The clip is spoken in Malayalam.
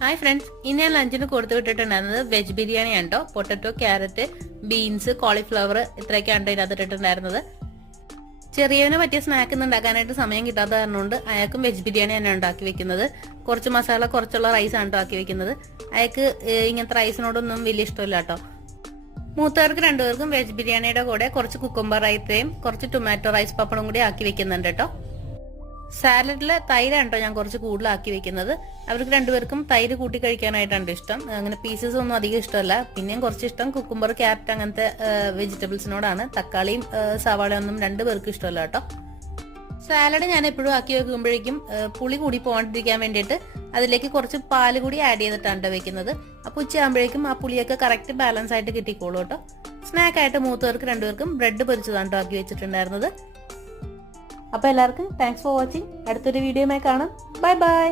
ഹായ് ഫ്രണ്ട്സ്, ഇന്ന് ഞാൻ ലഞ്ചിന് കൊടുത്തു വിട്ടിട്ടുണ്ടായിരുന്നത് വെജ് ബിരിയാണിയാണ് കേട്ടോ. പൊട്ടറ്റോ, ക്യാരറ്റ്, ബീൻസ്, കോളിഫ്ലവർ ഇത്രയൊക്കെയാണ് ഇതിനകത്ത് ഇട്ടിട്ടുണ്ടായിരുന്നത്. ചെറിയവന് പറ്റിയ സ്നാക്ക് ഇന്ന് ഉണ്ടാക്കാനായിട്ട് സമയം കിട്ടാത്ത കാരണമുണ്ട് അയാൾക്കും വെജ് ബിരിയാണി തന്നെ ഉണ്ടാക്കി വെക്കുന്നത്. കുറച്ച് മസാല കുറച്ചുള്ള റൈസാണ് ഉണ്ടാക്കി വെക്കുന്നത്. അയാൾക്ക് ഇങ്ങനത്തെ റൈസിനോടൊന്നും വലിയ ഇഷ്ടമില്ല കേട്ടോ. മൂത്തവർക്ക് രണ്ടുപേർക്കും വെജ് ബിരിയാണിയുടെ കൂടെ കുറച്ച് കുക്കുംബർ റൈത്തയും കുറച്ച് ടൊമാറ്റോ റൈസ് പപ്പടും കൂടി ആക്കി വെക്കുന്നുണ്ട് കേട്ടോ. സാലഡില് തൈരാണ് കേട്ടോ ഞാൻ കുറച്ച് കൂടുതലാക്കി വെക്കുന്നത്. അവർക്ക് രണ്ടുപേർക്കും തൈര് കൂട്ടി കഴിക്കാനായിട്ടാണ് ഇഷ്ടം. അങ്ങനെ പീസസ് ഒന്നും അധികം ഇഷ്ടമല്ല. പിന്നെയും കുറച്ച് ഇഷ്ടം കുക്കുംബർ, ക്യാരറ്റ് അങ്ങനത്തെ വെജിറ്റബിൾസിനോടാണ്. തക്കാളിയും സവാളയൊന്നും രണ്ടുപേർക്കും ഇഷ്ടമല്ല കേട്ടോ. സാലഡ് ഞാൻ എപ്പോഴും ആക്കി വെക്കുമ്പോഴേക്കും പുളി കൂടി പോകാണ്ടിരിക്കാൻ വേണ്ടിയിട്ട് അതിലേക്ക് കുറച്ച് പാല് കൂടി ആഡ് ചെയ്തിട്ടാണ് വെക്കുന്നത്. അപ്പോൾ ഉച്ചയാകുമ്പോഴേക്കും ആ പുളിയൊക്കെ കറക്റ്റ് ബാലൻസ് ആയിട്ട് കിട്ടിക്കോളൂ കേട്ടോ. സ്നാക്കായിട്ട് മൂത്തവർക്ക് രണ്ടുപേർക്കും ബ്രെഡ് പൊരിച്ചതാണ് ആക്കി വെച്ചിട്ടുണ്ടായിരുന്നത്. അപ്പോൾ എല്ലാവർക്കും താങ്ക്സ് ഫോർ വാച്ചിങ്. അടുത്തൊരു വീഡിയോയുമായി കാണാം. Bye bye.